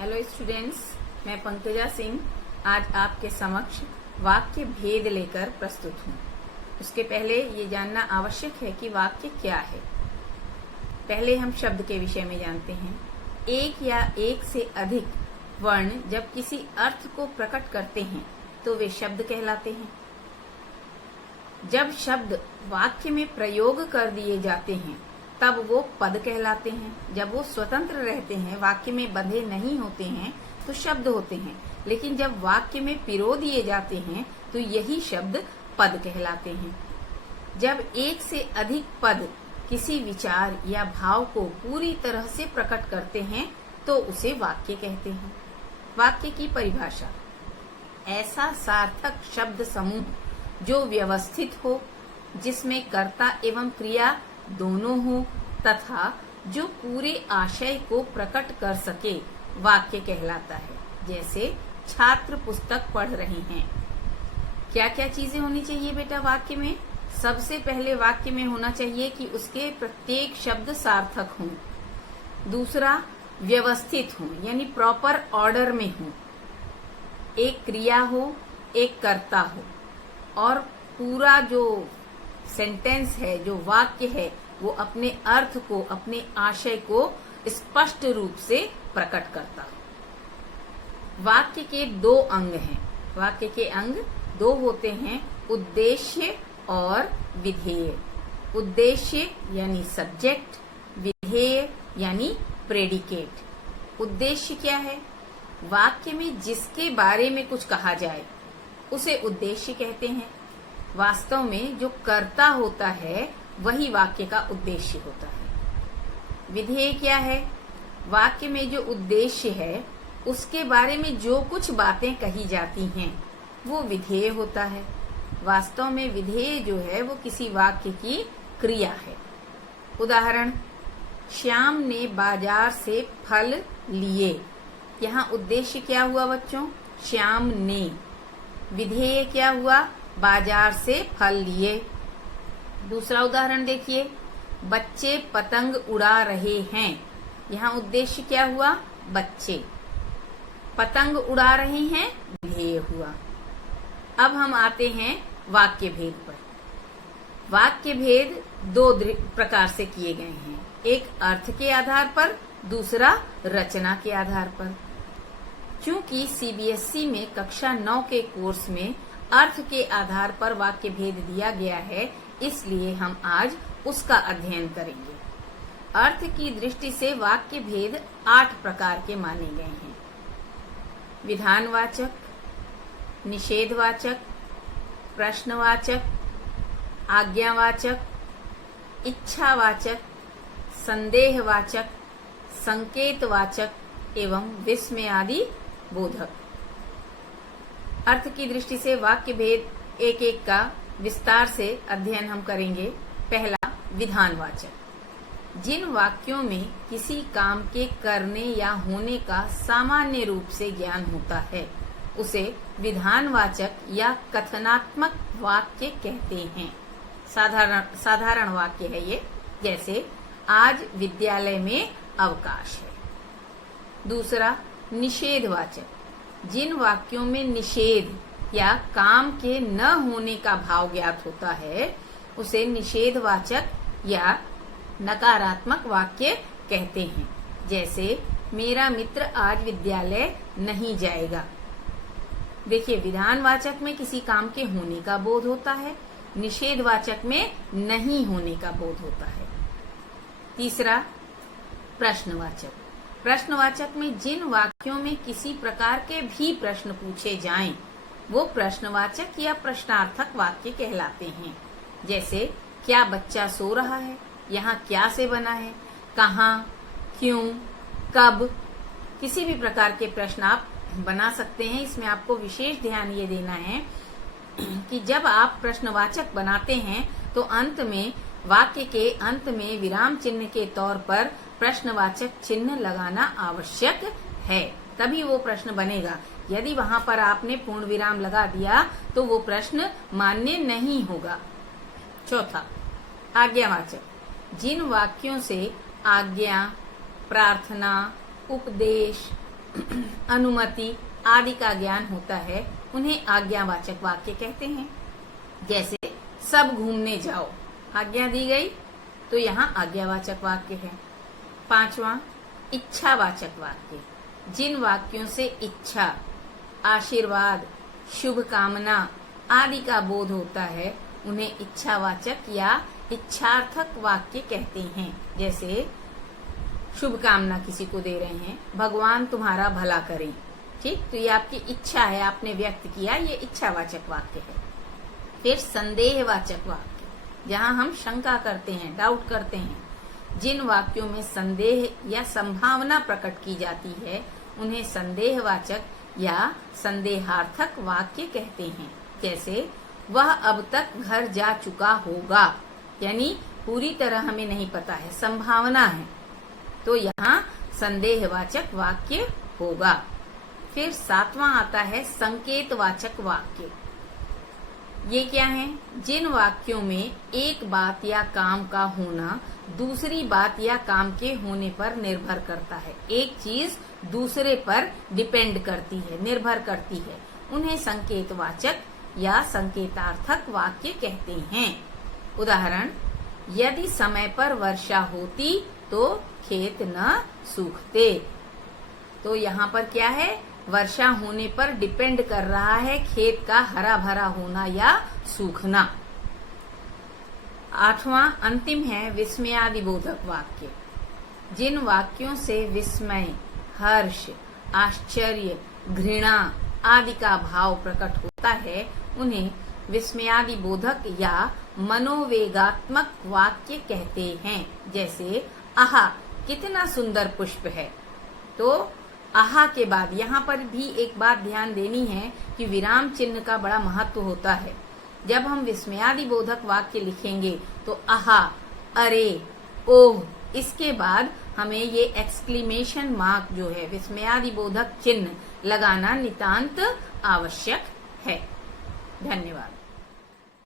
Hello students, मैं पंकजा सिंह आज आपके समक्ष वाक्य भेद लेकर प्रस्तुत हूँ। उसके पहले ये जानना आवश्यक है कि वाक्य क्या है। पहले हम शब्द के विषय में जानते हैं। एक या एक से अधिक वर्ण जब किसी अर्थ को प्रकट करते हैं तो वे शब्द कहलाते हैं। जब शब्द वाक्य में प्रयोग कर दिए जाते हैं तब वो पद कहलाते हैं। जब वो स्वतंत्र रहते हैं, वाक्य में बंधे नहीं होते हैं, तो शब्द होते हैं। लेकिन जब वाक्य में पिरो दिए जाते हैं तो यही शब्द पद कहलाते हैं। जब एक से अधिक पद किसी विचार या भाव को पूरी तरह से प्रकट करते हैं तो उसे वाक्य कहते हैं। वाक्य की परिभाषा: ऐसा सार्थक शब्द समूह जो व्यवस्थित हो, जिसमें कर्ता एवं क्रिया दोनों हो तथा जो पूरे आशय को प्रकट कर सके, वाक्य कहलाता है। जैसे छात्र पुस्तक पढ़ रहे हैं। क्या क्या चीजें होनी चाहिए बेटा वाक्य में? सबसे पहले वाक्य में होना चाहिए कि उसके प्रत्येक शब्द सार्थक हों। दूसरा, व्यवस्थित हों, यानी प्रॉपर ऑर्डर में हों। एक क्रिया हो, एक कर्ता हो, और पूरा जो सेंटेंस है, जो वाक्य है, वो अपने अर्थ को, अपने आशय को स्पष्ट रूप से प्रकट करता हो। वाक्य के दो अंग हैं। वाक्य के अंग दो होते हैं, उद्देश्य और विधेय। उद्देश्य यानी सब्जेक्ट, विधेय यानी प्रेडिकेट। उद्देश्य क्या है? वाक्य में जिसके बारे में कुछ कहा जाए उसे उद्देश्य कहते हैं। वास्तव में जो कर्ता होता है वही वाक्य का उद्देश्य होता है। विधेय क्या है? वाक्य में जो उद्देश्य है उसके बारे में जो कुछ बातें कही जाती हैं वो विधेय होता है। वास्तव में विधेय जो है वो किसी वाक्य की क्रिया है। उदाहरण: श्याम ने बाजार से फल लिए। यहाँ उद्देश्य क्या हुआ बच्चों? श्याम ने। विधेय क्या हुआ? बाजार से फल लिए। दूसरा उदाहरण देखिए, बच्चे पतंग उड़ा रहे हैं। यहाँ उद्देश्य क्या हुआ? बच्चे। पतंग उड़ा रहे हैं, विधेय हुआ। अब हम आते हैं वाक्य भेद पर। वाक्य भेद दो प्रकार से किए गए हैं, एक अर्थ के आधार पर, दूसरा रचना के आधार पर। क्योंकि सीबीएसई में कक्षा 9 के कोर्स में अर्थ के आधार पर वाक्य भेद दिया गया है, इसलिए हम आज उसका अध्ययन करेंगे। अर्थ की दृष्टि से वाक्य भेद 8 प्रकार के माने गए हैं: विधानवाचक, निषेधवाचक, प्रश्नवाचक, आज्ञावाचक, इच्छावाचक, संदेहवाचक, संकेतवाचक एवं विस्मयादि बोधक। अर्थ की दृष्टि से वाक्य भेद एक एक का विस्तार से अध्ययन हम करेंगे। पहला, विधानवाचक। जिन वाक्यों में किसी काम के करने या होने का सामान्य रूप से ज्ञान होता है उसे विधानवाचक या कथनात्मक वाक्य कहते हैं। साधारण वाक्य है ये, जैसे आज विद्यालय में अवकाश है। दूसरा, निषेधवाचक। जिन वाक्यों में निषेध या काम के न होने का भाव ज्ञात होता है उसे निषेधवाचक या नकारात्मक वाक्य कहते हैं। जैसे मेरा मित्र आज विद्यालय नहीं जाएगा। देखिए, विधानवाचक में किसी काम के होने का बोध होता है, निषेधवाचक में नहीं होने का बोध होता है। तीसरा, प्रश्नवाचक। प्रश्नवाचक में जिन वाक्यों में किसी प्रकार के भी प्रश्न पूछे जाएं वो प्रश्नवाचक या प्रश्नार्थक वाक्य कहलाते हैं। जैसे क्या बच्चा सो रहा है? यहाँ क्या से बना है? कहाँ, क्यों, कब? किसी भी प्रकार के प्रश्न आप बना सकते हैं। इसमें आपको विशेष ध्यान ये देना है कि जब आप प्रश्नवाचक बनाते हैं तो अंत में, वाक्य के अंत में विराम चिन्ह के तौर पर प्रश्नवाचक चिन्ह लगाना आवश्यक है, तभी वो प्रश्न बनेगा। यदि वहां पर आपने पूर्ण विराम लगा दिया तो वो प्रश्न मान्य नहीं होगा। चौथा, आज्ञावाचक। जिन वाक्यों से आज्ञा, प्रार्थना, उपदेश, अनुमति आदि का ज्ञान होता है उन्हें आज्ञावाचक वाक्य कहते हैं। जैसे सब घूमने जाओ, आज्ञा दी गई तो यहाँ आज्ञावाचक वाक्य है। 5वां इच्छावाचक वाक्य, जिन वाक्यों से इच्छा, आशीर्वाद, शुभ कामना आदि का बोध होता है उन्हें इच्छावाचक या इच्छार्थक वाक्य कहते हैं। जैसे शुभ कामना किसी को दे रहे हैं, भगवान तुम्हारा भला करें, ठीक, तो ये आपकी इच्छा है, आपने व्यक्त किया, ये इच्छावाचक वाक्य है। फिर संदेहवाचक वाक्य, जहाँ हम शंका करते हैं, डाउट करते हैं, जिन वाक्यों में संदेह या संभावना प्रकट की जाती है उन्हें संदेहवाचक या संदेहार्थक वाक्य कहते हैं। जैसे वह अब तक घर जा चुका होगा, यानी पूरी तरह हमें नहीं पता है, संभावना है, तो यहाँ संदेहवाचक वाक्य होगा। फिर 7वां आता है संकेतवाचक वाक्य। ये क्या है? जिन वाक्यों में एक बात या काम का होना दूसरी बात या काम के होने पर निर्भर करता है, एक चीज दूसरे पर डिपेंड करती है, निर्भर करती है, उन्हें संकेतवाचक या संकेतार्थक वाक्य कहते हैं। उदाहरण, यदि समय पर वर्षा होती तो खेत न सूखते। तो यहाँ पर क्या है? वर्षा होने पर डिपेंड कर रहा है खेत का हरा भरा होना या सूखना। 8वां अंतिम है विस्मयादिबोधक वाक्य। जिन वाक्यों से विस्मय, हर्ष, आश्चर्य, घृणा आदि का भाव प्रकट होता है उन्हें विस्मयादिबोधक या मनोवेगात्मक वाक्य कहते हैं। जैसे आहा कितना सुंदर पुष्प है, तो आहा के बाद यहाँ पर भी एक बात ध्यान देनी है कि विराम चिन्ह का बड़ा महत्व होता है। जब हम विस्मयादिबोधक वाक्य लिखेंगे तो आहा, अरे, ओह, इसके बाद हमें ये एक्सक्लेमेशन मार्क जो है विस्मयादिबोधक चिन्ह लगाना नितांत आवश्यक है। धन्यवाद।